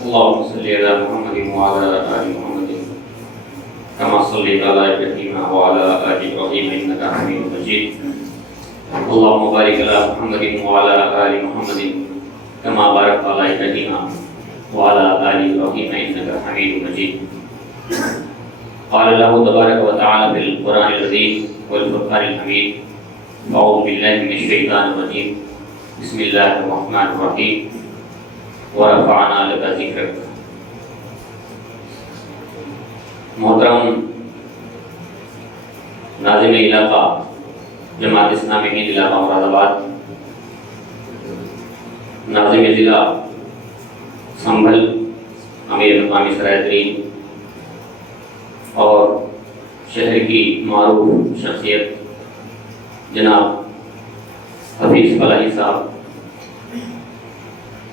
اللهم صل على محمد وعلى آل محمد كما صليت على إبراهيم وعلى آل إبراهيم إنك حميد مجيد. اللهم بارك على محمد وعلى آل محمد كما باركت على إبراهيم وعلى آل إبراهيم إنك حميد مجيد. قال الله تبارك وتعالى في القرآن العظيم والفرقان الحميد: أعوذ بالله من الشيطان الرجيم، بسم الله الرحمن الرحيم، ورفعنا لك ذکرک. محترم ناظم علاقہ جماعت اسلامی ہند علاقہ مراد آباد، ناظم ضلع سنبھل، امیر مقامی سرائے ترین اور شہر کی معروف شخصیت جناب حفیظ فلاحی صاحب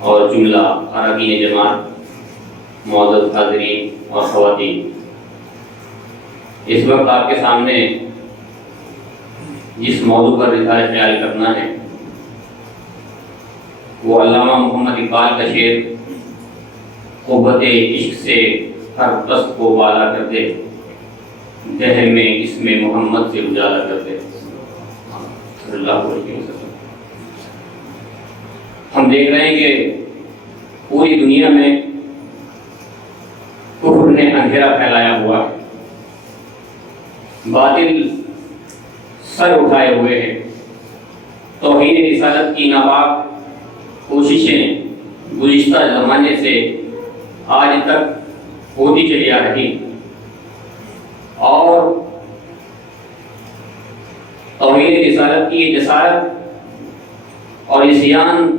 اور جملہ اراکین جماعت، معزز حاضرین اور خواتین، اس وقت آپ کے سامنے جس موضوع پر اظہار خیال کرنا ہے وہ علامہ محمد اقبال کا شعر: قوت عشق سے ہر پست کو بالا کر دے، دہر میں اس میں محمد سے اجالا کر دے. صلی اللہ علیہ وسلم. ہم دیکھ رہے ہیں کہ پوری دنیا میں کفر نے اندھیرا پھیلایا ہوا ہے، باطل سر اٹھائے ہوئے ہیں. توہین رسالت کی ناپاک کوششیں گزشتہ زمانے سے آج تک ہوتی چلی آ رہی، اور توہین رسالت کی جسارت اور عصیان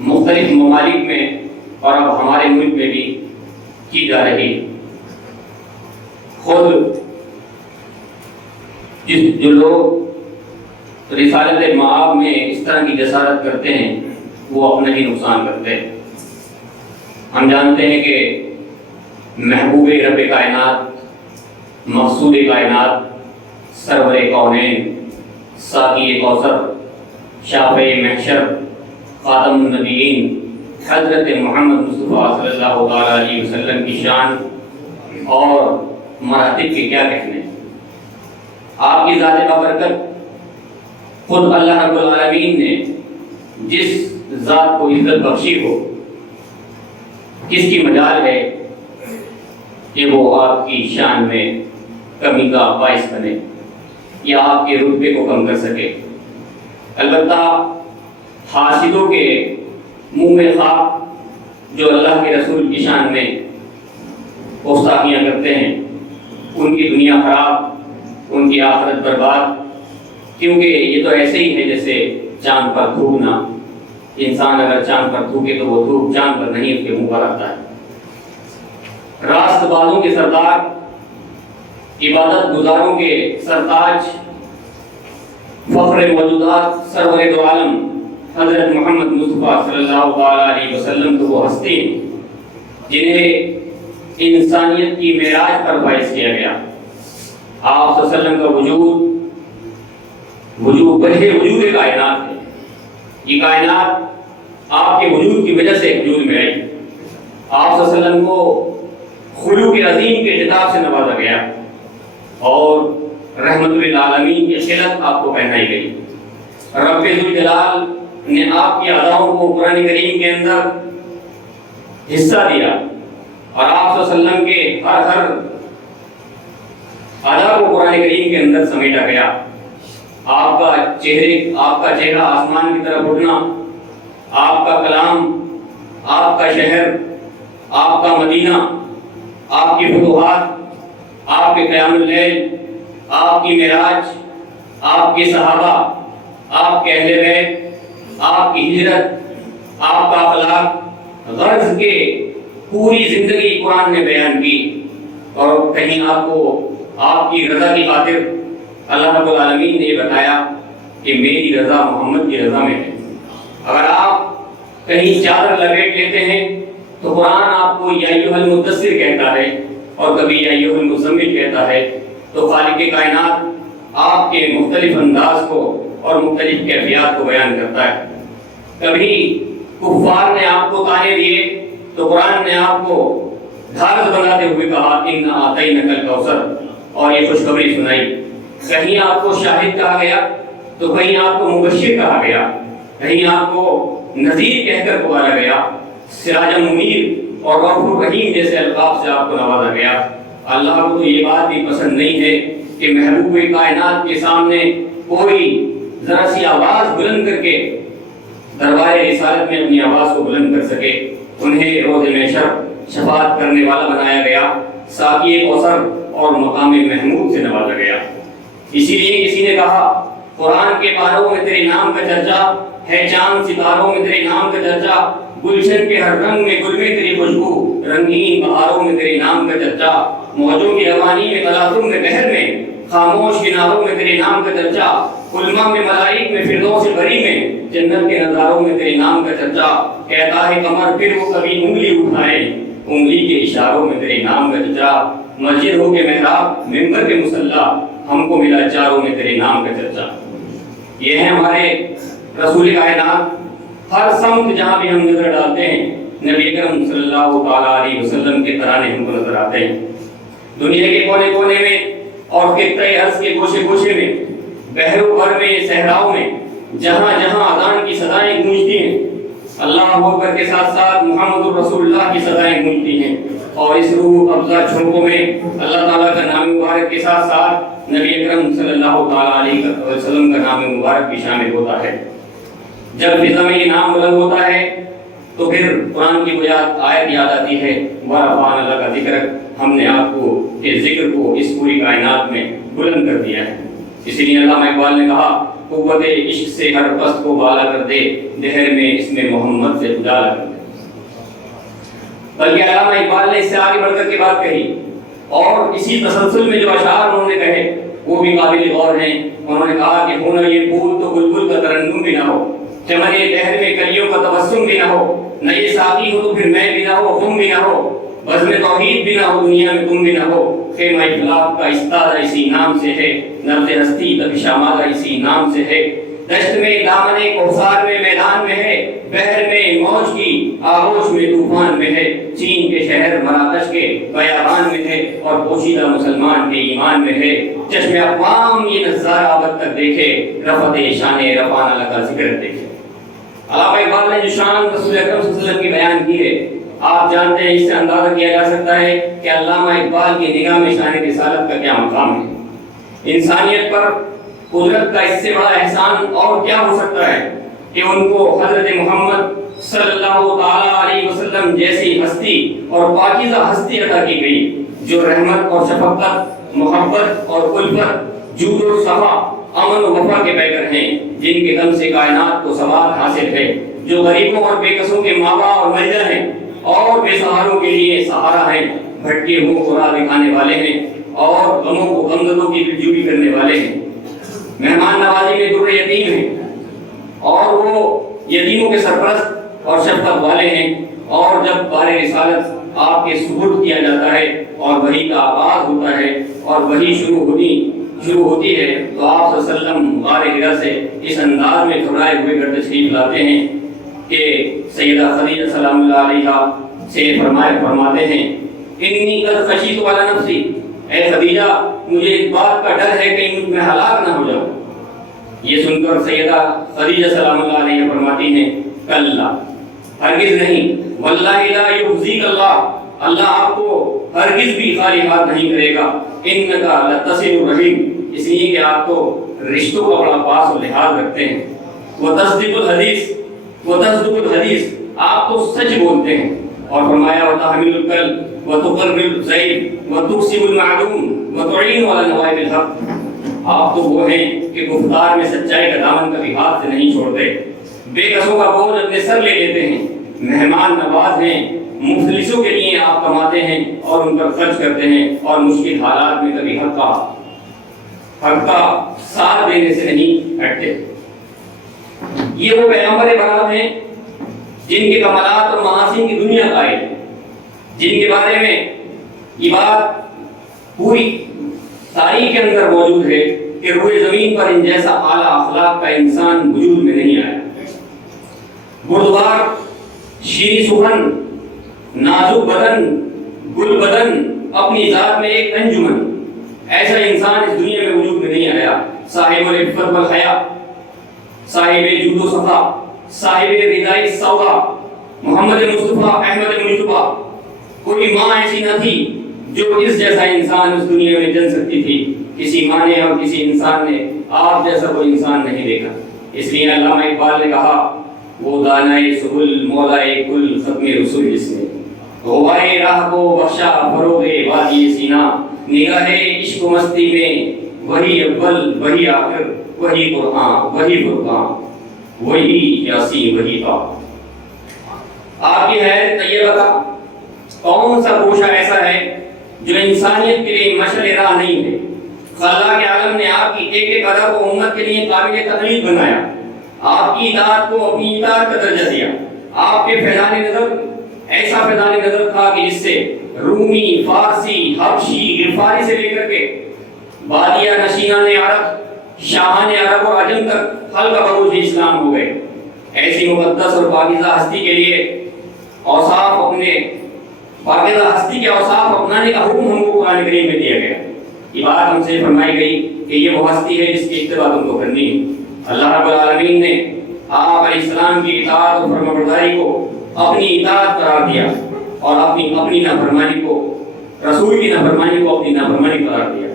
مختلف ممالک میں اور اب ہمارے ملک میں بھی کی جا رہی. خود جو لوگ رسالت مآب میں اس طرح کی جسارت کرتے ہیں وہ اپنا ہی نقصان کرتے ہیں. ہم جانتے ہیں کہ محبوب رب کائنات، مقصود کائنات، سرور کونین، ساقی کوثر، شافع محشر، خاتم النبیین حضرت محمد مصطفیٰ صلی اللہ تعالیٰ علیہ وسلم کی شان اور مراتب کے کیا کہنے. آپ کی ذات بابرکت خود اللہ رب العالمین نے جس ذات کو عزت بخشی ہو، کس کی مجال ہے کہ وہ آپ کی شان میں کمی کا باعث بنے یا آپ کے رتبے کو کم کر سکے. البتہ حاسدوں کے منہ میں خواب جو اللہ کے رسول کی شان میں گستاخیاں کرتے ہیں، ان کی دنیا خراب، ان کی آخرت برباد. کیونکہ یہ تو ایسے ہی ہے جیسے چاند پر تھوکنا. انسان اگر چاند پر تھوکے تو وہ تھوک چاند پر نہیں، اس کے منہ پر آتا ہے. راست بازوں کے سردار، عبادت گزاروں کے سرتاج، فخر موجودات، سرور دو عالم حضرت محمد مصطفیٰ صلی اللہ تعالیٰ علیہ وسلم تو وہ ہستی ہیں جنہیں انسانیت کی معراج پر فائز کیا گیا. آپ صلی اللہ علیہ وسلم کا وجود وجہ وجود کائنات ہے. یہ کائنات آپ کے وجود کی وجہ سے وجود میں آئی. آپ صلی اللہ علیہ وسلم کو خلوق عظیم کے خطاب سے نوازا گیا اور رحمت للعالمین کی خلعت آپ کو پہنائی گئی. رب ذوالجلال نے آپ کی اداؤں کو قرآن کریم کے اندر حصہ دیا اور آپ صلی اللہ علیہ وسلم کے ہر ادا کو قرآن کریم کے اندر سمیٹا گیا. آپ کا چہرہ آسمان کی طرف اٹھنا، آپ کا کلام، آپ کا شہر، آپ کا مدینہ، آپ کی فتوحات، آپ کے قیام اللیل، آپ کی معراج، آپ کے صحابہ، آپ کے اہل بیت، آپ کی ہجرت، آپ کا اخلاق، غرض کے پوری زندگی قرآن نے بیان کی. اور کہیں آپ کو آپ کی رضا کی خاطر اللہ رب العالمین نے یہ بتایا کہ میری رضا محمد کی رضا میں ہے. اگر آپ کہیں چادر لپیٹ لیتے ہیں تو قرآن آپ کو یا ایھا المدثر کہتا ہے اور کبھی یا ایھا المزمل کہتا ہے. تو خالق کائنات آپ کے مختلف انداز کو اور مختلف کیفیات کو بیان کرتا ہے. کبھی کفار نے آپ کو تانے دیے تو تو قرآن نے آپ کو ڈھارس بناتے ہوئے کہا اِنَّا أَعْطَيْنَاكَ الْكَوْثَرَ، اور یہ خوشخبری سنائی۔ کہیں آپ کو شاہد کہا گیا تو کہیں آپ کو مبشر کہا گیا، کہیں آپ کو نذیر کہہ کر پکارا گیا، سراج منیر اور رؤوف الرحیم جیسے القاب سے آپ کو نوازا گیا۔ اللہ کو تو یہ بات بھی پسند نہیں ہے کہ محبوب کائنات کے سامنے کوئی ذرا سی آواز بلند کر کے دربار رسالت میں اپنی آواز کو بلند کر سکے۔ انہیں روز محشر شفاعت کرنے والا بنایا گیا، ساقی کوثر اور مقام محمود سے نوازا گیا۔ اسی لیے کسی نے کہا قرآن کے پاروں میں تیرے نام کا چرچا ہے، چاند ستاروں میں تیرے نام کا چرچا، گلشن کے ہر رنگ میں گل میں تیری خوشبو، رنگین بہاروں میں تیرے نام کا چرچا، موجوں کی روانی میں تلاطم میں بحر میں، خاموش کناروں میں تیرے نام کا چرچا، علماء میں ملائک میں فردوس بری میں، جنت کے نظاروں میں تیرے نام کا چرچا۔ کہتا ہے قمر پھر وہ کبھی انگلی اٹھائے، انگلی کے اشاروں میں تیرے نام کا چرچا۔ مسجد ہو کے محراب، منبر کے مصلی، ہم کو ملا چاروں میں تیرے نام کا چرچا۔ یہ ہے ہمارے رسول کائنات۔ ہر سمت جہاں بھی ہم نظر ڈالتے ہیں نبی اکرم صلی اللہ تعالیٰ علیہ وسلم کے ترانے ہم کو نظر آتے ہیں۔ دنیا کے کونے کونے میں اور خطۂ ارض کے گوشے گوشے میں، بحر و بر میں، صحراؤں میں، جہاں جہاں اذان کی صدائیں گونجتی ہیں، اللہ اکبر کے ساتھ ساتھ محمد الرسول اللہ کی صدائیں گونجتی ہیں، اور اس روح افزا جھونکوں میں اللہ تعالیٰ کا نام مبارک کے ساتھ ساتھ نبی اکرم صلی اللہ تعالیٰ علیہ وسلم کا نام مبارک بھی شامل ہوتا ہے۔ جب فضا میں یہ نام بلند ہوتا ہے تو پھر قرآن کی وہ آیت یاد آتی ہے، وَرَفَعْنَا لَكَ ذِكْرَكَ، ہم نے آپ کو کے ذکر کو اس پوری کائنات میں بلند کر دیا ہے۔ اسی لیے علامہ اقبال نے کہا قوت عشق سے ہر پست کو بالا کر دے، دہر میں اس میں محمد سے اجالا کر دے۔ بلکہ علامہ اقبال نے اس سے آگے بڑھ کر کے بات کہی، اور اسی تسلسل میں جو اشعار انہوں نے کہے وہ بھی قابل غور ہیں۔ انہوں نے کہا کہ ہونا یہ پھول تو بلبل کا ترنم بھی نہ ہو، چمن دہر میں کلیوں کا تبسم بھی نہ ہو، نہ یہ ساقی ہو تو پھر میں بھی نہ ہو، تم بھی نہ ہو، بزم توحید بھی نہ ہو، دنیا میں تم بھی نہ ہو، خیمہ اخلاق کا استادہ اسی نام سے ہے، نرد ہستی تبش آمادہ اسی نام سے ہے، دشت میں دامن کوثر میں میدان میں ہے، بحر میں موج کی آغوش میں طوفان میں ہے، چین کے شہر مراکش کے بیابان میں ہے، اور پوشیدہ مسلمان کے ایمان میں ہے، چشم اقوام یہ نظارہ ابد تک دیکھے، رفعت شان رفعنا لک ذکر دیکھے۔ علامہ اقبال نے جو شان رسول اکرم صلی اللہ علیہ وسلم کی بیان کی ہے، آپ جانتے ہیں، اس سے اندازہ کیا جا سکتا ہے کہ علامہ اقبال کی نگاہ میں شان رسالت کا کیا مقام ہے۔ انسانیت پر قدرت کا اس سے بڑا احسان اور کیا ہو سکتا ہے کہ ان کو حضرت محمد صلی اللہ تعالیٰ علیہ وسلم جیسی ہستی اور پاکیزہ ہستی عطا کی گئی، جو رحمت اور شفقت، محبت اور الفت، جود و صفا، امن و وفا کے پیکر ہیں، جن کے دم سے کائنات کو ثبات حاصل ہے، جو غریبوں اور بے کسوں کے ماں باپ اور ملجا ہیں، اور بے سہاروں کے لیے سہارا ہیں، بھٹکے منہ کو راہ دکھانے والے ہیں، اور غموں کو غمزدوں کی دلجوئی کرنے والے ہیں، مہمان نوازی میں در یتیم ہیں، اور وہ یتیموں کے سرپرست اور شفقت والے ہیں، اور جب بار رسالت آپ کے سپرد کیا جاتا ہے اور وحی کا آغاز ہوتا ہے اور وحی شروع ہوتی ہے تو آپ صلی اللہ علیہ وسلم غار حرا سے اس انداز میں گھبرائے ہوئے گھر تشریف لاتے ہیں کہ سیدہ خدیجہ سلام اللہ علیہا سے فرماتے ہیں انی قد خشیت علی نفسی، اے خدیجہ مجھے اس بات کا ڈر ہے کہ میں ہلاک نہ ہو جاؤں۔ یہ سن کر سیدہ خدیجہ سلام اللہ علیہ فرماتی ہیں کلا، ہرگز نہیں، واللہ لا یخزیک اللہ، اللہ آپ کو ہرگز بھی خالی ہاتھ نہیں کرے گا، انکا لتصل الرحیم، اس لیے کہ آپ تو رشتوں کا بڑا پاس و لحاظ رکھتے ہیں، وتصدق الحدیث، آپ تو سچ بولتے ہیں، اور فرمایا وتحمل الکل وتقر الضیف وتقسم المعلوم وتعین علی نوائب الحق، آپ تو وہ ہیں کہ گفتار میں سچائی کا دامن کبھی ہاتھ سے نہیں چھوڑتے، بے کسوں کا بوجھ اپنے سر لے لیتے ہیں، مہمان نواز ہیں، مفلسوں کے لیے آپ کماتے ہیں اور ان پر خرچ کرتے ہیں، اور مشکل حالات میں کبھی حق کا ساتھ دینے سے نہیں ہٹتے۔ یہ وہ پیغمبر برات ہیں جن کے کمالات اور محاسن کی دنیا قائل، جن کے بارے میں یہ بات پوری تاریخ کے اندر موجود ہے کہ روئے زمین پر ان جیسا اعلیٰ اخلاق کا انسان وجود میں نہیں آیا۔ بردبار، شیریں سخن، نازک بدن گل بدن اپنی ذات میں ایک انجمن، ایسا انسان اس دنیا میں وجود میں نہیں آیا۔ صاحب العفت والحیا، صاحب جود و صفا، صاحب رداء السودا، محمد مصطفیٰ احمد مجتبیٰ، کوئی ماں ایسی نہ تھی جو اس جیسا انسان اس دنیا میں جن سکتی تھی۔ کسی ماں نے اور کسی انسان نے آپ جیسا کوئی انسان نہیں دیکھا۔ اس لیے علامہ اقبال نے کہا وہ دانائے سبل مولائے کل ختم رسول جس نے غبارے راہ کو بخشا فروغ وادی سینا، نگاہ عشق و مستی میں وہی اول وہی آخر وہی قرآن وہی فرقان وہی یاسین وہی طا۔ آپ کی حیات طیبہ کا کون سا گوشہ ایسا ہے جو انسانیت کے لیے مشعل راہ نہیں ہے؟ اللہ کے عالم نے آپ کی ایک ایک ادا کو امت کے لیے قابل تقلید بنایا، آپ کی اطاعت کو اپنی اطاعت کا درجہ دیا۔ آپ کے فیضان نظر ایسا فیضان نظر تھا کہ جس سے رومی، فارسی، حبشی، غفاری سے لے کر کے بادیہ نشینان عرب، شاہان عرب اور عجم تک حلقہ بروج اسلام ہو گئے۔ ایسی مقدس اور پاکیزہ ہستی کے لیے اوصاف اپنے پاکیزہ ہستی کے اوصاف اپنانے کا حکم ہم کو قرآن کریم میں دیا گیا۔ یہ بات ہم سے فرمائی گئی کہ یہ وہ ہستی ہے جس کی اتباع تم کو کرنی ہے۔ اللہ رب العالمین نے آپ علیہ السلام کی اطاعت اور فرمانبرداری کو اپنی اطاعت قرار دیا اور اپنی نافرمانی کو، رسول کی نافرمانی کو اپنی نافرمانی قرار دیا۔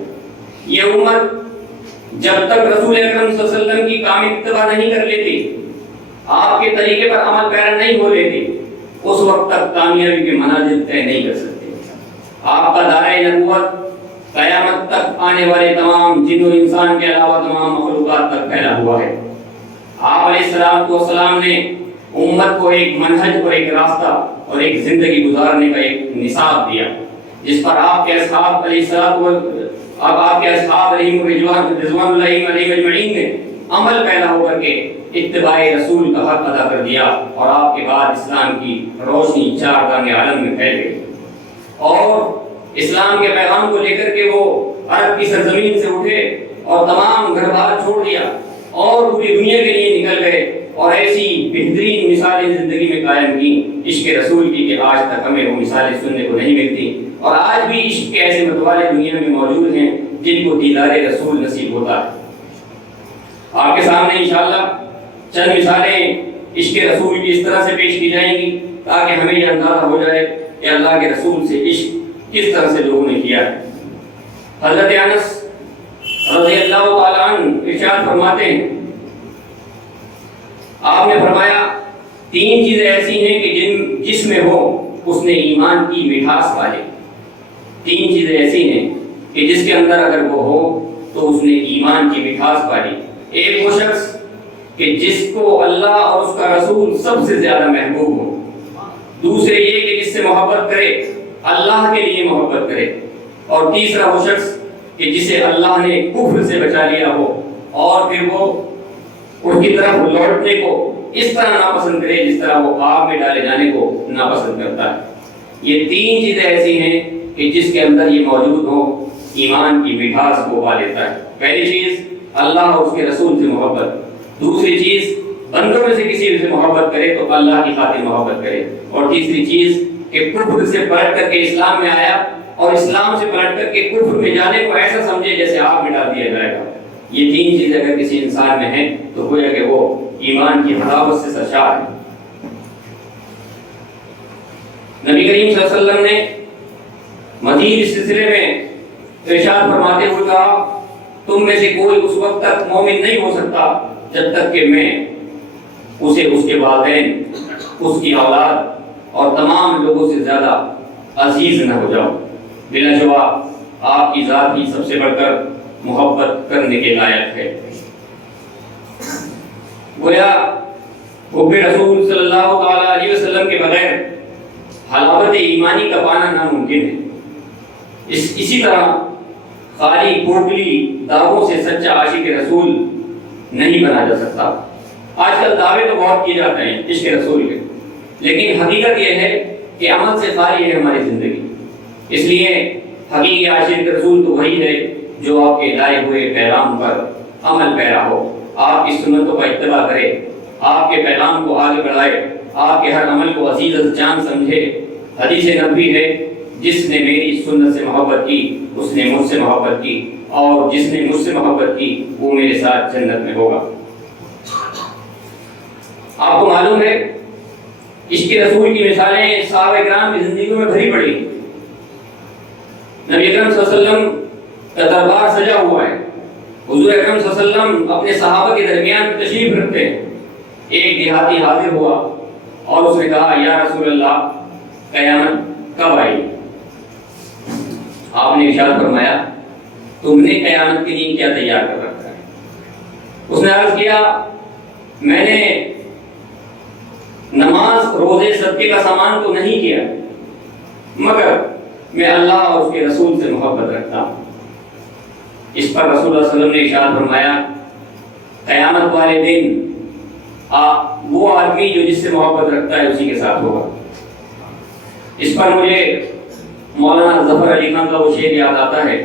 یہ امت جب تک رسول اکرم صلی اللہ علیہ وسلم کی کامل اتباع نہیں کر لیتی، آپ کے طریقے پر عمل پیرا نہیں ہو لیتی، اس وقت تک کامیابی کے منازل طے نہیں کر سکتے۔ آپ کا دائرہ نبوت قیامت تک آنے والے تمام جن و انسان کے علاوہ تمام مخلوقات تک پھیلا ہوا ہے۔ آپ علیہ السلام نے امت کو ایک منہج اور ایک راستہ اور ایک زندگی گزارنے کا ایک نصاب دیا، جس پر آپ کے اصحاب علیہم رضوان اللہ علیہم اجمعین نے عمل پیدا ہو کر کے اتباع رسول کا حق ادا کر دیا، اور آپ کے بعد اسلام کی روشنی چار گانے عالم میں پھیل گئی، اور اسلام کے پیغام کو لے کر کے وہ عرب کی سرزمین سے اٹھے اور تمام گھر بار چھوڑ دیا اور پوری دنیا کے لیے نکل گئے، اور ایسی بہترین مثالیں زندگی میں قائم کی عشق رسول کی کہ آج تک ہمیں وہ مثالیں سننے کو نہیں ملتی، اور آج بھی عشق کے ایسے متوالے دنیا میں موجود ہیں جن کو دیدار رسول نصیب ہوتا ہے۔ آپ کے سامنے انشاءاللہ چند مثالیں عشق رسول کی اس طرح سے پیش کی جائیں گی تاکہ ہمیں یہ اندازہ ہو جائے کہ اللہ کے رسول سے عشق کس طرح سے لوگوں نے کیا ہے۔ حضرت انس رضی اللہ تعالیٰ عنہ ارشاد فرماتے ہیں، آپ نے فرمایا تین چیزیں ایسی ہیں کہ جس میں ہو اس نے ایمان کی مٹھاس پا لی۔ تین چیزیں ایسی ہیں کہ جس کے اندر اگر وہ ہو تو اس نے ایمان کی مٹھاس پا لی۔ ایک وہ شخص کہ جس کو اللہ اور اس کا رسول سب سے زیادہ محبوب ہو، دوسرے یہ کہ جس سے محبت کرے اللہ کے لیے محبت کرے، اور تیسرا وہ شخص کہ جسے اللہ نے کفر سے بچا لیا ہو اور پھر وہ اس کی طرف لوٹنے کو اس طرح ناپسند کرے جس طرح وہ آگ میں ڈالے جانے کو ناپسند کرتا ہے۔ یہ تین چیزیں ایسی ہیں کہ جس کے اندر یہ موجود ہو ایمان کی مٹھاس کو پا لیتا ہے۔ پہلی چیز اللہ اور اس کے رسول سے محبت، دوسری چیز بندوں میں سے کسی سے محبت کرے تو اللہ کی خاطر محبت کرے، اور تیسری چیز کہ کفر سے پلٹ کر کے اسلام میں آیا اور اسلام سے پلٹ کر کے کفر میں جانے کو ایسا سمجھے جیسے آگ میں ڈال دیا جائے گا۔ یہ تین چیزیں اگر کسی انسان میں ہیں تو گویا کہ وہ ایمان کی حلاوت سے سرشار ہے۔ نبی کریم صلی اللہ علیہ وسلم نے مزید اس سلسلے میں ارشاد فرماتے ہوئے کہا، تم میں سے کوئی اس وقت تک مومن نہیں ہو سکتا جب تک کہ میں اسے اس کے والدین، اس کی اولاد اور تمام لوگوں سے زیادہ عزیز نہ ہو جاؤ۔ بلا جواب آپ کی ذات ہی سب سے بڑھ کر محبت کرنے کے لائق ہے۔ گویا حب رسول صلی اللہ تعالی علیہ وسلم کے بغیر حلاوت ایمانی کا پانا ناممکن ہے۔ اسی طرح خالی کھوکھلی دعووں سے سچا عاشق رسول نہیں بنا جا سکتا۔ آج کل دعوے تو بہت کیے جاتے ہیں عشق رسول کے، لیکن حقیقت یہ ہے کہ عمل سے خالی ہے ہماری زندگی۔ اس لیے حقیقی عاشق رسول تو وہی ہے جو آپ کے لائے ہوئے پیغام پر عمل پیرا ہو، آپ کی سنتوں کا اتباع کرے، آپ کے پیغام کو آگے بڑھائے، آپ کے ہر عمل کو عزیز جان سمجھے، حدیث نبوی ہے، جس نے میری سنت سے محبت کی اس نے مجھ سے محبت کی، اور جس نے مجھ سے محبت کی وہ میرے ساتھ جنت میں ہوگا۔ آپ کو معلوم ہے عشق رسول کی مثالیں صحابہ کرام کی زندگیوں میں بھری پڑی۔ نبی اکرم صلی اللہ علیہ وسلم کا دربار سجا ہوا ہے، حضور اکرم صلی اللہ علیہ وسلم اپنے صحابہ کے درمیان تشریف رکھتے ہیں۔ ایک دیہاتی حاضر ہوا اور اس نے کہا، یا رسول اللہ قیامت کب آئی؟ آپ نے ارشاد فرمایا، تم نے قیامت کے لیے کیا تیار کر رکھا ہے؟ اس نے عرض کیا، میں نے نماز روزے صدقے کا سامان تو نہیں کیا، مگر میں اللہ اور اس کے رسول سے محبت رکھتا ہوں۔ اس پر رسول اللہ صلی اللہ علیہ وسلم نے ارشاد فرمایا، قیامت والے دن وہ آدمی جو جس سے محبت رکھتا ہے اسی کے ساتھ ہوگا۔ اس پر مجھے مولانا ظفر علی خان کا وہ شعر یاد آتا ہے،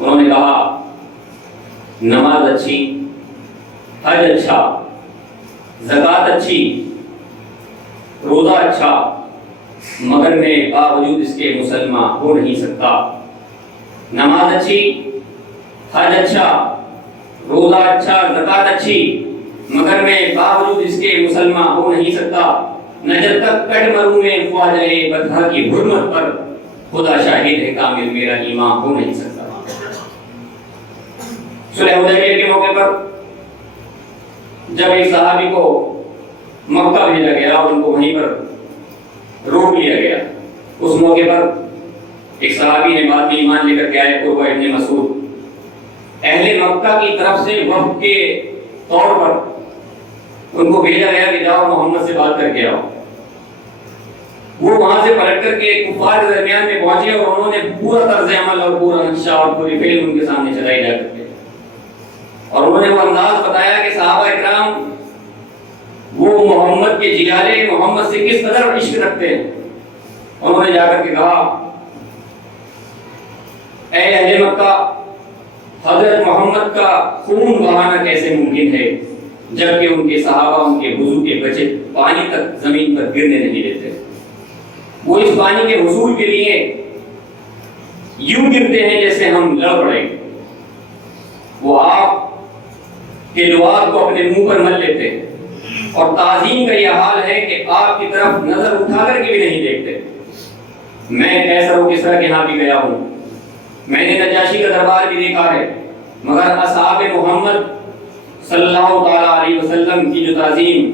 انہوں نے کہا، نماز اچھی، حج اچھا، زکوٰۃ اچھی، روزہ اچھا، مگر میں باوجود اس کے مسلمان ہو نہیں سکتا۔ نماز اچھی، حج اچھا، روزہ اچھا، زکوٰۃ اچھی، مگر میں باوجود اس کے مسلمان ہو نہیں سکتا۔ نہ جب تک کٹ مروں میں خواجہ بدھا کی حرمت پر، خدا شاہد ہے کامل میرا ایمان ہو نہیں سکتا۔ صلح حدیبیہ کے موقع پر جب ایک صحابی کو مکہ بھیجا گیا اور ان کو وہیں پر روک لیا گیا، اس موقع پر ایک صحابی نے بعد میں ایمان لے کر کے آئے، عروہ ابن مسعود، اہل مکہ کی طرف سے وفد کے طور پر ان کو بھیجا گیا کہ جاؤ محمد سے بات کر کے آؤ۔ وہ وہاں سے پلٹ کر کے کفار کے درمیان میں پہنچے اور انہوں نے پورا طرز عمل اور پورا نقشہ اور پوری فعل ان کے سامنے چلائی جا کر کے، اور انہوں نے وہ انداز بتایا کہ صحابہ اکرام وہ محمد کے جیالے محمد سے کس قدر عشق رکھتے ہیں۔ انہوں نے جا کر کے کہا، اے اہل مکہ، حضرت محمد کا خون بہانا کیسے ممکن ہے جبکہ ان کے صحابہ ان کے وضو کے بچے پانی تک زمین پر گرنے نہیں دیتے؟ وہ اس پانی کے حصول کے لیے یوں گرتے ہیں جیسے ہم لڑ پڑیں۔ وہ آپ کے لعاب کو اپنے منہ پر مل لیتے ہیں، اور تعظیم کا یہ حال ہے کہ آپ کی طرف نظر اٹھا کر کے بھی نہیں دیکھتے۔ میں قیصر و کسریٰ کے ہاں بھی گیا ہوں، میں نے نجاشی کا دربار بھی دیکھا ہے، مگر اصحاب محمد صلی اللہ تعالیٰ علیہ وسلم کی جو تعظیم،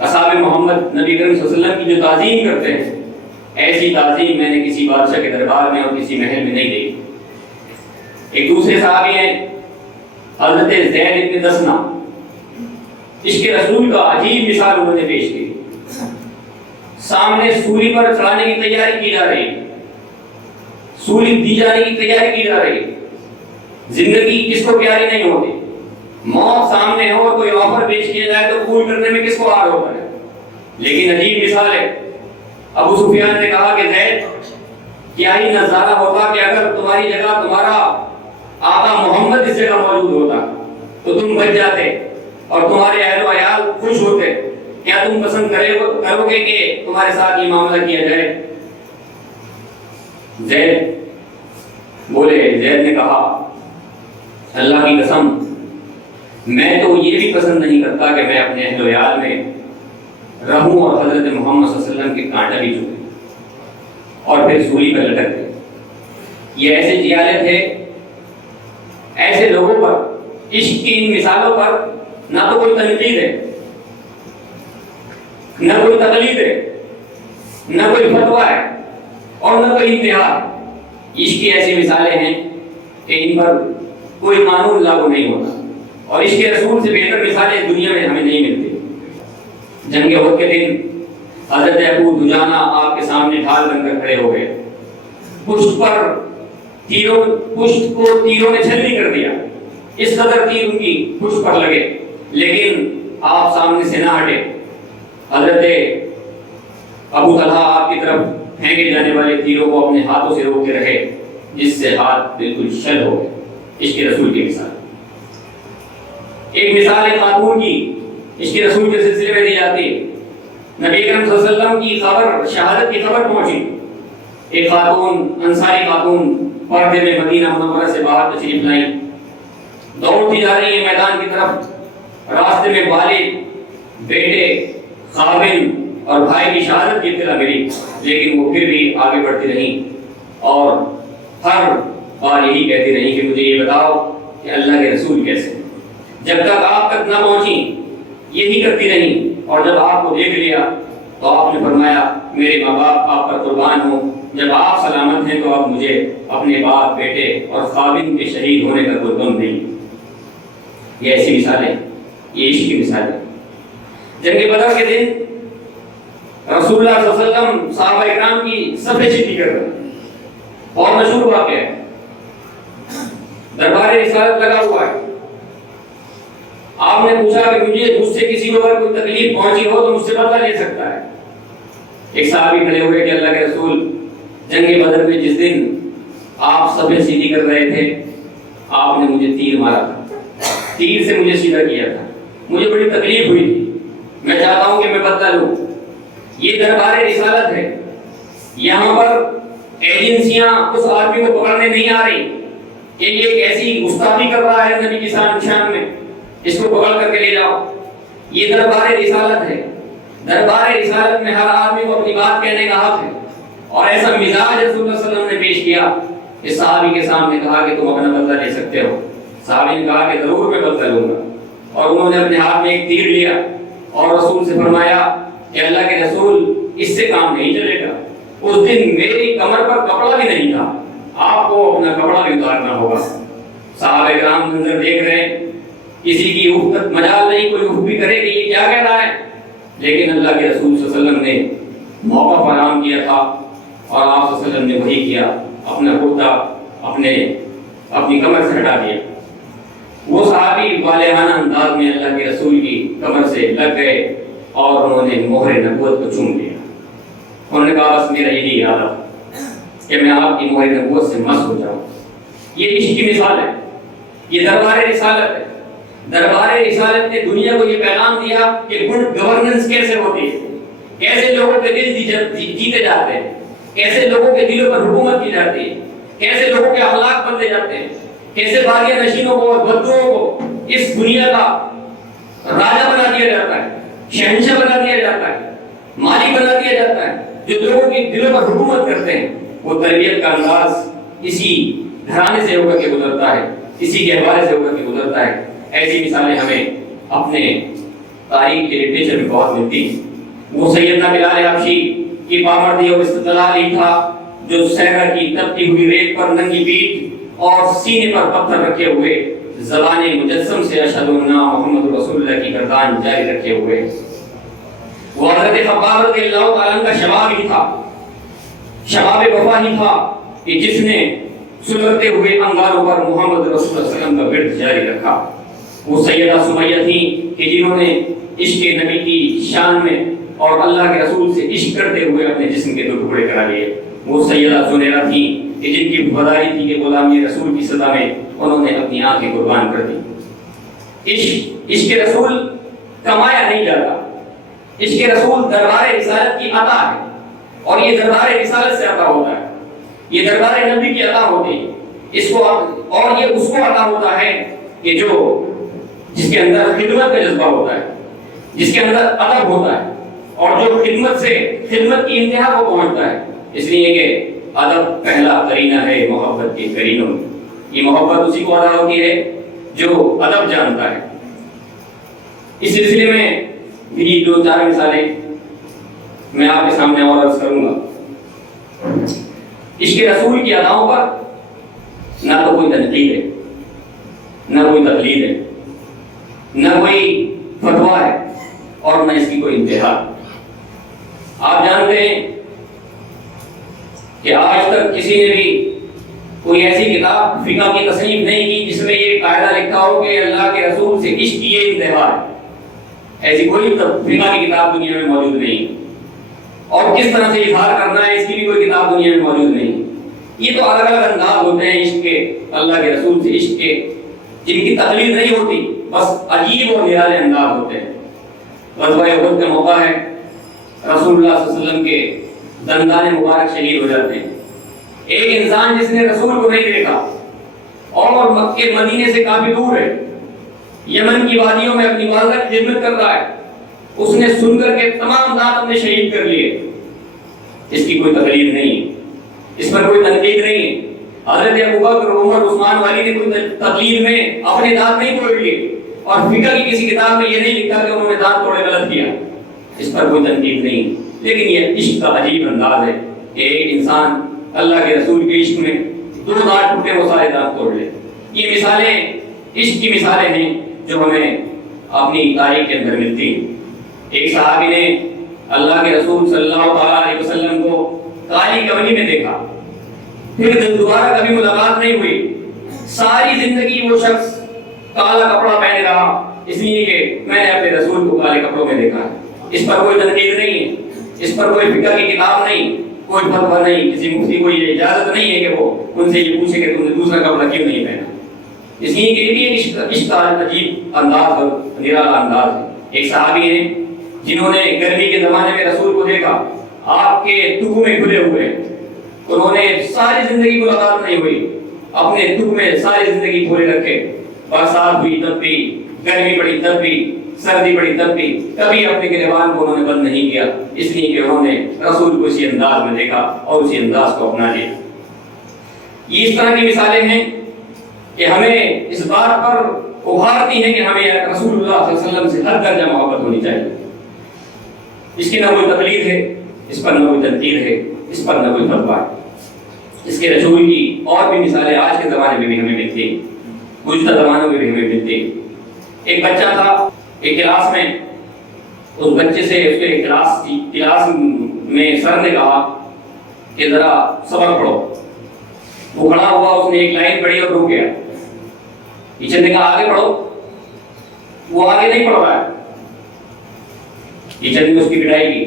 اصحاب محمد نبی کریم صلی اللہ علیہ وسلم کی جو تعظیم کرتے ہیں، ایسی تعظیم میں نے کسی بادشاہ کے دربار میں اور کسی محل میں نہیں دیکھی۔ ایک دوسرے صحابی ہیں حضرت زید ابن دسنہ، عشق رسول کا عجیب مثال انہوں نے پیش کی۔ سامنے سولی پر چڑھانے کی تیاری کی جا رہی، سولی دی جانے کی تیاری کی جا رہی، زندگی کس کو پیاری نہیں ہوتی، موت سامنے ہو اور کوئی آفر پیش کیا جائے تو قبول کرنے میں کس کو آر ہوتا ہے، لیکن عجیب مثال ہے۔ ابو سفیان نے کہا کہ زید، کیا ہی نظارہ ہوتا کہ اگر تمہاری جگہ تمہارا آقا محمد اس جگہ موجود ہوتا تو تم بچ جاتے اور تمہارے اہل و عیال خوش ہوتے۔ کیا تم پسند کرو گے کہ تمہارے ساتھ یہ معاملہ کیا جائے؟ زید نے کہا، اللہ کی قسم، میں تو یہ بھی پسند نہیں کرتا کہ میں اپنے اہل و عیال میں رہوں اور حضرت محمد صلی اللہ علیہ وسلم کے کانٹا بھی چوبے اور پھر سولی پر لٹک گئے۔ یہ ایسے جیالت ہے، ایسے لوگوں پر، عشق کی ان مثالوں پر نہ تو کوئی تنقید ہے، نہ کوئی تقلید ہے، نہ کوئی فتویٰ ہے اور نہ کوئی انتہا۔ عشق کی ایسی مثالیں ہیں کہ ان پر کوئی قانون لاگو نہیں ہوتا، اور عشق رسول سے بہتر مثالیں اس دنیا میں ہمیں نہیں ملتی۔ جنگ احد کے دن حضرت ابو دجانہ آپ کے سامنے ڈھال بن کر کھڑے ہو گئے، پشت کو تیروں نے چھلنی کر دیا، اس قدر تیر ان کی پشت پر لگے، لیکن آپ سامنے سے نہ ہٹے۔ حضرت ابو طلحہ آپ کی طرف پھینکے جانے والے تیروں کو اپنے ہاتھوں سے روکتے رہے، جس سے ہاتھ بالکل شل ہو گئے۔ عشق رسول کی مثال، ایک مثال ہے خاتون کی عشق رسول کے سلسلے میں دی جاتی ہے۔ نبی اکرم صلی اللہ علیہ وسلم کی خبر، شہادت کی خبر پہنچی۔ ایک خاتون، انصاری خاتون پردے میں مدینہ منورہ سے باہر تشریف لائیں، دوڑتی جا رہی ہیں میدان کی طرف۔ راستے میں والد، بیٹے، خاوند اور بھائی کی شہادت کی اطلاع ملی، لیکن وہ پھر بھی آگے بڑھتی رہیں اور ہر بار یہی کہتی رہیں کہ مجھے یہ بتاؤ کہ اللہ کے رسول کیسے۔ جب تک آپ تک نہ پہنچی یہی کرتی رہیں، اور جب آپ کو دیکھ لیا تو آپ نے فرمایا میرے ماں باپ آپ پر قربان ہوں، جب آپ سلامت ہیں تو آپ مجھے اپنے باپ، بیٹے اور خاوند کے شہید ہونے کا کوئی غم نہیں۔ یہ ایسی مثالیں، یہ عشق کی مثالیں۔ جنگ بدر کے دن رسول اللہ صلی اللہ علیہ وسلم صحابہ اکرام کی صفیں چیتی کر رہے ہیں، اور مشہور واقعہ ہے، دربار رسالت لگا ہوا ہے۔ آپ نے پوچھا کہ مجھ سے کسی کو اگر کوئی تکلیف پہنچی ہو تو مجھ سے بدلہ لے سکتا ہے۔ ایک صحابی کھڑے ہوئے کہ اللہ کے رسول، جنگ بدر میں جس دن آپ صفیں سیدھی کر رہے تھے آپ نے مجھے تیر مارا تھا، تیر سے مجھے سیدھا کیا تھا، مجھے بڑی تکلیف ہوئی تھی، میں چاہتا ہوں کہ میں بدلہ لوں۔ یہ دربار رسالت ہے، یہاں پر ایجنسیاں اس آدمی کو پکڑنے نہیں آ رہی کہ یہ کیسی گستاخی کر رہا ہے نبی کی شان میں، اس کو پکڑ کر کے لے جاؤ۔ یہ دربار رسالت ہے، دربار رسالت میں ہر آدمی کو اپنی بات کہنے کا حق ہے، اور ایسا مزاج رسول اللہ صلی اللہ علیہ وسلم نے پیش کیا۔ اس صحابی کے سامنے کہا کہ تم اپنا بدلہ لے سکتے ہو۔ صحابی نے کہا کہ ضرور میں بدلہ لوں گا، اور انہوں نے اپنے ہاتھ میں ایک تیر لیا اور رسول سے فرمایا کہ اللہ کے رسول اس سے کام نہیں چلے گا، اس دن میری کمر پر کپڑا بھی نہیں تھا، آپ کو اپنا کپڑا بھی اتارنا ہوگا۔ صحابہ کرام منظر دیکھ رہے ہیں، کسی کی اف مجال نہیں، کوئی اف بھی کرے کہ یہ کیا کہہ رہا ہے، لیکن اللہ کے رسول صلی اللہ علیہ وسلم نے موقع فراہم کیا تھا، اور آپ صلی اللہ علیہ وسلم نے وہی کیا، اپنا کرتا اپنی کمر سے ہٹا دیا۔ وہ صحابی والہانہ انداز میں اللہ کے رسول کی کمر سے لگ گئے اور انہوں نے مہر نبوت کو چوم لیا۔ انہوں نے کہا بس میرا یہی ارادہ تھا کہ میں آپ کی مہر نبوت سے مست ہو جاؤں۔ یہ عشق کی مثال ہے، یہ دربار رسالت ہے۔ دربار رسالت نے دنیا کو یہ پیغام دیا کہ گڈ گورننس کیسے ہوتی ہے، کیسے لوگوں کے دل جیتے جاتے ہیں، کیسے لوگوں کے دلوں پر حکومت کی جاتی ہے، کیسے لوگوں کے اخلاق بدلے جاتے ہیں، کیسے باغیہ نشینوں کو اور بدوؤں کو اس دنیا کا راجہ بنا دیا جاتا ہے، شہنشاہ بنا دیا جاتا ہے، مالک بنا دیا جاتا ہے، جو لوگوں کے دلوں پر حکومت کرتے ہیں۔ وہ تربیت کا انداز اسی گھرانے سے ہو کر کے گزرتا ہے، اسی کے حوالے سے ہو کر کے گزرتا ہے۔ ایسی مثالیں ہمیں اپنے تاریخ کے لٹریچر میں بہت ملتی ہیں۔ وہ سیدنا بلال حبشی کی پامردی اور استدلال ہی تھا جو صحرا کی تپتی ہوئی ریت پر ننگی پیٹھ اور سینے پر پتھر رکھے ہوئے زبان مجسم سے اشہد ان محمد رسول اللہ کی گردان جاری رکھے ہوئے۔ وہ حضرت خباب رضی اللہ تعالیٰ عنہ کا شباب ہی تھا، شباب وفا ہی تھا کہ جس نے سلگتے ہوئے انگاروں پر محمد رسول اللہ صلی اللہ علیہ وسلم کا ورد جاری رکھا۔ وہ سیدہ سمیہ تھیں کہ جنہوں نے عشق نبی کی شان میں اور اللہ کے رسول سے عشق کرتے ہوئے اپنے جسم کے 2 ٹکڑے کرا لیے۔ وہ سیدہ زنیرہ تھیں کہ جن کی وفاداری تھی کہ غلامی رسول کی صدا میں انہوں نے اپنی آنکھیں قربان کر دی۔ عشق رسول کمایا نہیں جاتا، عشق رسول دربار رسالت کی عطا ہے، اور یہ دربار رسالت سے عطا ہوتا ہے، یہ دربار نبی کی عطا ہوتی ہے۔ اس کو اور یہ اس کو عطا ہوتا ہے کہ جس کے اندر خدمت کا جذبہ ہوتا ہے، جس کے اندر ادب ہوتا ہے، اور جو خدمت کی انتہا کو پہنچتا ہے۔ اس لیے کہ ادب پہلا قرینہ ہے محبت کے قرینوں میں۔ یہ محبت اسی کو ادا ہوتی ہے جو ادب جانتا ہے۔ اس سلسلے میں بھی 2-4 مثالیں میں آپ کے سامنے اور عرض کروں گا۔ عشق رسول کی اداؤں پر نہ تو کوئی تنقید ہے، نہ کوئی تقلید ہے، نہ کوئی فتویٰ ہے، اور نہ اس کی کوئی انتہا۔ آپ جانتے ہیں کہ آج تک کسی نے بھی کوئی ایسی کتاب فقہ کی تصنیف نہیں کی جس میں یہ قاعدہ لکھا ہو کہ اللہ کے رسول سے عشق کی یہ انتہا ہے۔ ایسی کوئی فقہ کی کتاب دنیا میں موجود نہیں، اور کس طرح سے اظہار کرنا ہے اس کی بھی کوئی کتاب دنیا میں موجود نہیں۔ یہ تو الگ الگ انداز ہوتے ہیں عشق کے، اللہ کے رسول سے عشق کے، جن کی تقلید نہیں ہوتی، بس عجیب اور نرالے انداز ہوتے ہیں۔ غزوہ احد کا موقع ہے، رسول اللہ صلی اللہ علیہ وسلم کے دندان مبارک شہید ہو جاتے ہیں۔ ایک انسان جس نے رسول کو نہیں دیکھا اور مکے مدینے سے کافی دور ہے، یمن کی وادیوں میں اپنی والدہ کی خدمت کر رہا ہے، اس نے سن کر کے تمام دانت اپنے شہید کر لیے، اس کی کوئی تکلیف نہیں، اس پر کوئی تنقید نہیں۔ حضرت ابوبکر، عمر، عثمان والی نے کوئی تکلیف میں اپنے دانت نہیں توڑ لیے، اور فقہ کی کسی کتاب میں یہ نہیں لکھا کہ انہوں نے دانت توڑے غلط کیا، اس پر کوئی تنقید نہیں۔ لیکن یہ عشق کا عجیب انداز ہے کہ ایک انسان اللہ کے رسول کے عشق میں دو دانت ٹوٹے وہ سارے دانت توڑ لے۔ یہ مثالیں عشق کی مثالیں ہیں جو ہمیں اپنی تاریخ کے اندر ملتی ہیں۔ ایک صحابی نے اللہ کے رسول صلی اللہ علیہ وسلم کو کالی کمنی میں دیکھا، پھر دوبارہ کبھی ملاقات نہیں ہوئی، ساری زندگی وہ شخص کالا کپڑا پہنے رہا، اس لیے کہ میں نے اپنے رسول کو کالے کپڑوں میں دیکھا ہے۔ اس پر کوئی تنقید نہیں ہے، اس پر کوئی فقہ کی کتاب نہیں، کوئی فتویٰ نہیں، کسی مفتی کو یہ اجازت نہیں ہے کہ وہ ان سے یہ پوچھے کہ تم نے دوسرا کپڑا کیوں نہیں پہنا، اس لیے کہ یہ بھی ایک عشق کا عجیب انداز اور نرالا انداز ہے۔ ایک صحابی ہیں جنہوں نے گرمی کے زمانے میں رسول کو دیکھا، آپ کے تخمے کھلے ہوئے، انہوں نے ساری زندگی ملاقات نہیں ہوئی، اپنے تخمے ساری زندگی کھولے رکھے، برسات ہوئی تب بھی، گرمی پڑی تب بھی، سردی پڑی تب بھی، کبھی اپنے گریبان کو انہوں نے بند نہیں کیا، اس لیے کہ انہوں نے رسول کو اسی انداز میں دیکھا اور اسی انداز کو اپنا لیا۔ یہ اس طرح کی مثالیں ہیں کہ ہمیں اس بات پر ابھارتی ہیں کہ ہمیں رسول اللہ صلی اللہ علیہ وسلم سے ہر درجہ محبت ہونی چاہیے۔ اس کی نہ کوئی تقلید ہے، اس پر نہ کوئی تنقید ہے، اس پر نہ کوئی فتویٰ ہے۔ اس کے رسول کی اور بھی مثالیں آج کے زمانے میں بھی ہمیں ملتی ہیں، گزشتہ زمانوں میں بھی ہمیں ملتی ہیں۔ ایک بچہ تھا ایک کلاس میں، اس بچے سے اس کے کلاس میں سر نے کہا کہ ذرا سبق پڑھو۔ وہ کھڑا ہوا، اس نے ایک لائن پڑھی اور رک گیا۔ ٹیچر نے کہا آگے پڑھو، وہ آگے نہیں پڑھ رہا ہے۔ ٹیچر نے اس کی پٹائی کی،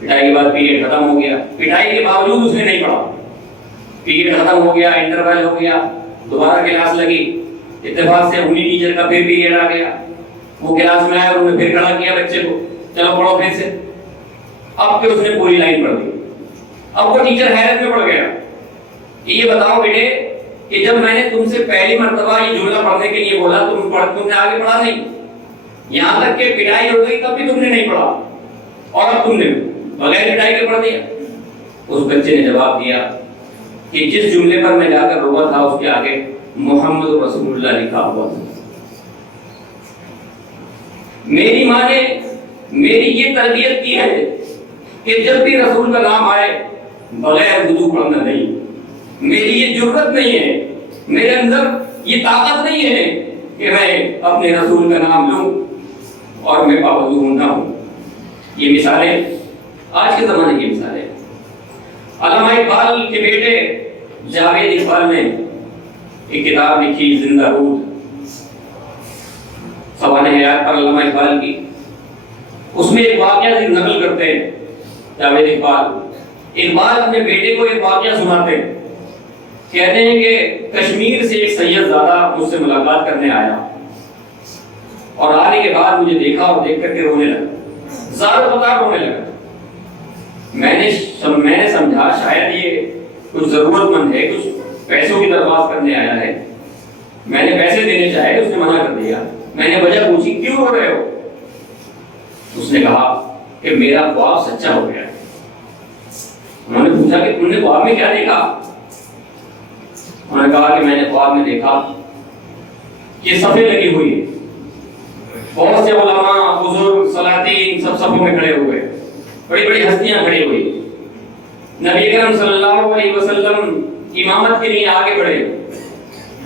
پٹائی کے بعد پیریڈ ختم ہو گیا، پٹائی کے باوجود اس نے نہیں پڑھا، پیریڈ ختم ہو گیا، انٹرول ہو گیا، دوبارہ کلاس لگی، اتفاق سے انہی ٹیچر کا پھر پیریڈ آ گیا، وہ کلاس میں آیا، انہوں نے پھر کھڑا کیا بچے کو، چلو پڑھو پھر سے۔ اب کہ اس نے پوری لائن پڑھ دی۔ اب وہ ٹیچر حیرت میں پڑ گیا کہ یہ بتاؤ بیٹے کہ جب میں نے تم سے پہلی مرتبہ یہ جملہ پڑھنے کے لیے بولا تم نے آگے پڑھا نہیں، یہاں تک کہ پٹائی ہو گئی تب بھی تم نے نہیں پڑھا، اور اب تم نے بغیر پٹائی کے پڑھ دیا۔ اس بچے نے جواب دیا کہ جس جملے پر میں جا کر روکا تھا اس کے آگے محمد رسول اللہ لکھا ہوا تھا۔ میری ماں نے میری یہ تربیت کی ہے کہ جب بھی رسول کا نام آئے بغیر وضو پڑھنا نہیں۔ میری یہ جرت نہیں ہے، میرے اندر یہ طاقت نہیں ہے کہ میں اپنے رسول کا نام لوں اور میں پابند نہ ہوں۔ یہ مثالیں آج کے زمانے کی مثالیں۔ علامہ اقبال کے بیٹے جاوید اقبال نے ایک کتاب لکھی زندہ روح، سوانح حیات پر علامہ اقبال کی۔ اس میں ایک واقعہ نقل کرتے ہیں جاوید اقبال اپنے بیٹے کو ایک واقعہ سناتے ہیں، کہتے ہیں کہ کشمیر سے ایک سید زادہ مجھ سے ملاقات کرنے آیا، اور آنے کے بعد مجھے دیکھا اور دیکھ کر کے رونے لگا، زار قطار رونے لگا۔ میں نے سمجھا شاید یہ کچھ ضرورت مند ہے، کچھ پیسوں کی درخواست کرنے آیا ہے۔ میں نے پیسے دینے چاہے، اس نے منع کر دیا۔ میں نے وجہ پوچھی کیوں رو رہے ہو؟ اس نے کہا کہ میرا خواب سچا ہو گیا۔ انہوں نے پوچھا کہ تم نے خواب میں کیا دیکھا؟ انہوں نے کہا کہ میں نے خواب میں دیکھا کہ صفیں لگی ہوئی ہیں، بہت سے علماء، بزرگ، سلاطین سب صفوں میں کھڑے ہوئے، بڑی بڑی ہستیاں کھڑی ہوئی۔ نبی اکرم صلی اللہ علیہ وسلم امامت کے لیے آگے بڑھے،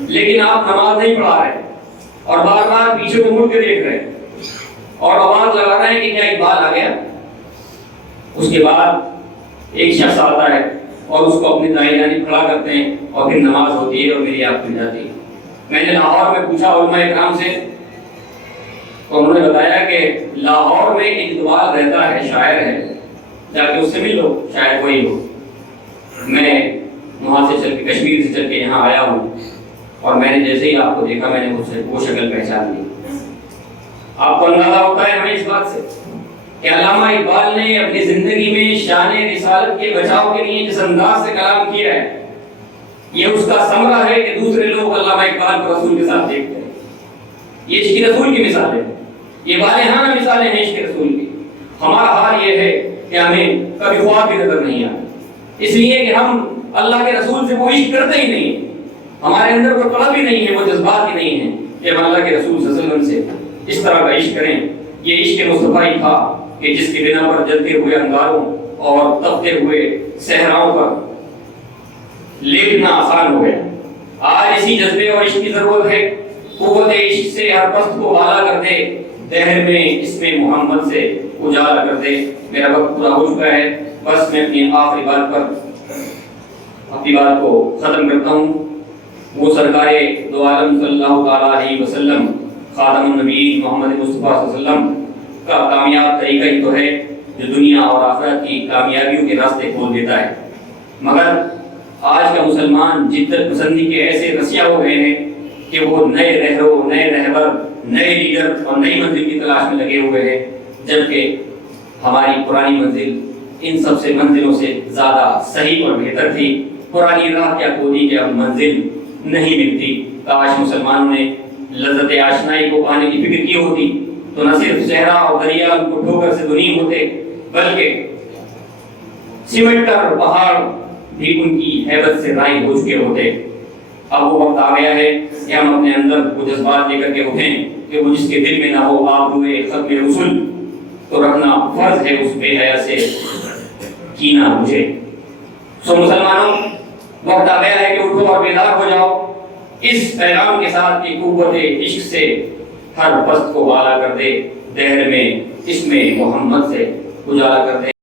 لیکن آپ نماز نہیں پڑھا رہے اور بار بار پیچھے کو مڑ کے دیکھ رہے اور آواز لگا رہے ہیں کہ کیا اقبال آ گیا؟ اس کے بعد ایک شخص آتا ہے اور اس کو اپنی دائیں جانب کھڑا کرتے ہیں اور پھر نماز ہوتی ہے اور میری آنکھ کھل جاتی ہے۔ میں نے لاہور میں پوچھا علماء اکرام سے، تو انہوں نے بتایا کہ لاہور میں اقبال رہتا ہے، شاعر ہے، جا کے اس سے مل لو، شاید وہی ہو۔ میں وہاں سے چل کے کشمیر سے چل کے یہاں آیا ہوں، اور میں نے جیسے ہی آپ کو دیکھا میں نے وہ شکل پہچان لی۔ آپ کو اندازہ ہوتا ہے ہمیں اس بات سے کہ علامہ اقبال نے اپنی زندگی میں شان رسالت کے بچاؤ کے لیے جس انداز سے کلام کیا ہے، یہ اس کا ثمرہ ہے کہ دوسرے لوگ علامہ اقبال کو رسول کے ساتھ دیکھتے ہیں۔ یہ عشق رسول کی مثال ہے، یہ والہانہ مثالیں ہیں عشق رسول کی۔ ہمارا حال یہ ہے کہ ہمیں کبھی خواب بھی نظر نہیں آتا، اس لیے کہ ہم اللہ کے رسول سے وہ عشق کرتے ہی نہیں، ہمارے اندر وہ طلب ہی نہیں ہے، وہ جذبات ہی نہیں ہے کہ ہم اللہ کے رسول صلی اللہ علیہ وسلم سے اس طرح کا عشق کریں۔ یہ عشق مصطفیٰ ہی تھا کہ جس کی بنا پر جلتے ہوئے انگاروں اور تپتے ہوئے صحراؤں پر لیٹنا آسان ہو گیا۔ آج اسی جذبے اور عشق کی ضرورت ہے۔ قوت عشق سے ہر پست کو والا کر دے، دہر میں اس میں محمد سے اجالا کر دے۔ میرا وقت پورا ہو چکا ہے، بس میں اپنی آخری بات پر اپنی بات کو ختم کرتا ہوں۔ وہ سرکار دو عالم صلی اللہ تعالیٰ علیہ وسلم، خاتم النبیین محمد مصطفیٰ صلی اللہ علیہ وسلم کا کامیاب طریقہ ہی تو ہے جو دنیا اور آخرت کی کامیابیوں کے راستے کھول دیتا ہے۔ مگر آج کا مسلمان جدت پسندی کے ایسے رسیا ہو گئے ہیں کہ وہ نئے رہرو، نئے رہبر، نئے لیڈر اور نئی منزل کی تلاش میں لگے ہوئے ہیں، جبکہ ہماری پرانی منزل ان سب سے منزلوں سے زیادہ صحیح اور بہتر تھی۔ پرانی راہ کیا کھودی کہ اب منزل نہیں ملتی۔ کاش مسلمانوں نے لذت آشنائی کو پانے کی فکر کی ہوتی تو نہ صرف صحرا اور دریا ان کو ٹھوکر سے دونیم ہوتے، بلکہ سمٹ کر پہاڑ بھی ان کی ہیبت سے رائل ہو چکے ہوتے۔ اب وہ وقت آ گیا ہے کہ ہم اپنے اندر وہ جذبات لے کر کے اٹھیں کہ وہ جس کے دل میں نہ ہو آبروئے ختم رسول، تو رکھنا فرض ہے اس بے حیا سے کینہ مجھے۔ سو مسلمانوں، وقت آ گیا ہے کہ اٹھو اور بیدار ہو جاؤ اس پیغام کے ساتھ کہ قوت عشق سے ہر پست کو والا کر دے، دہر میں اس میں محمد سے اجالا کر دے۔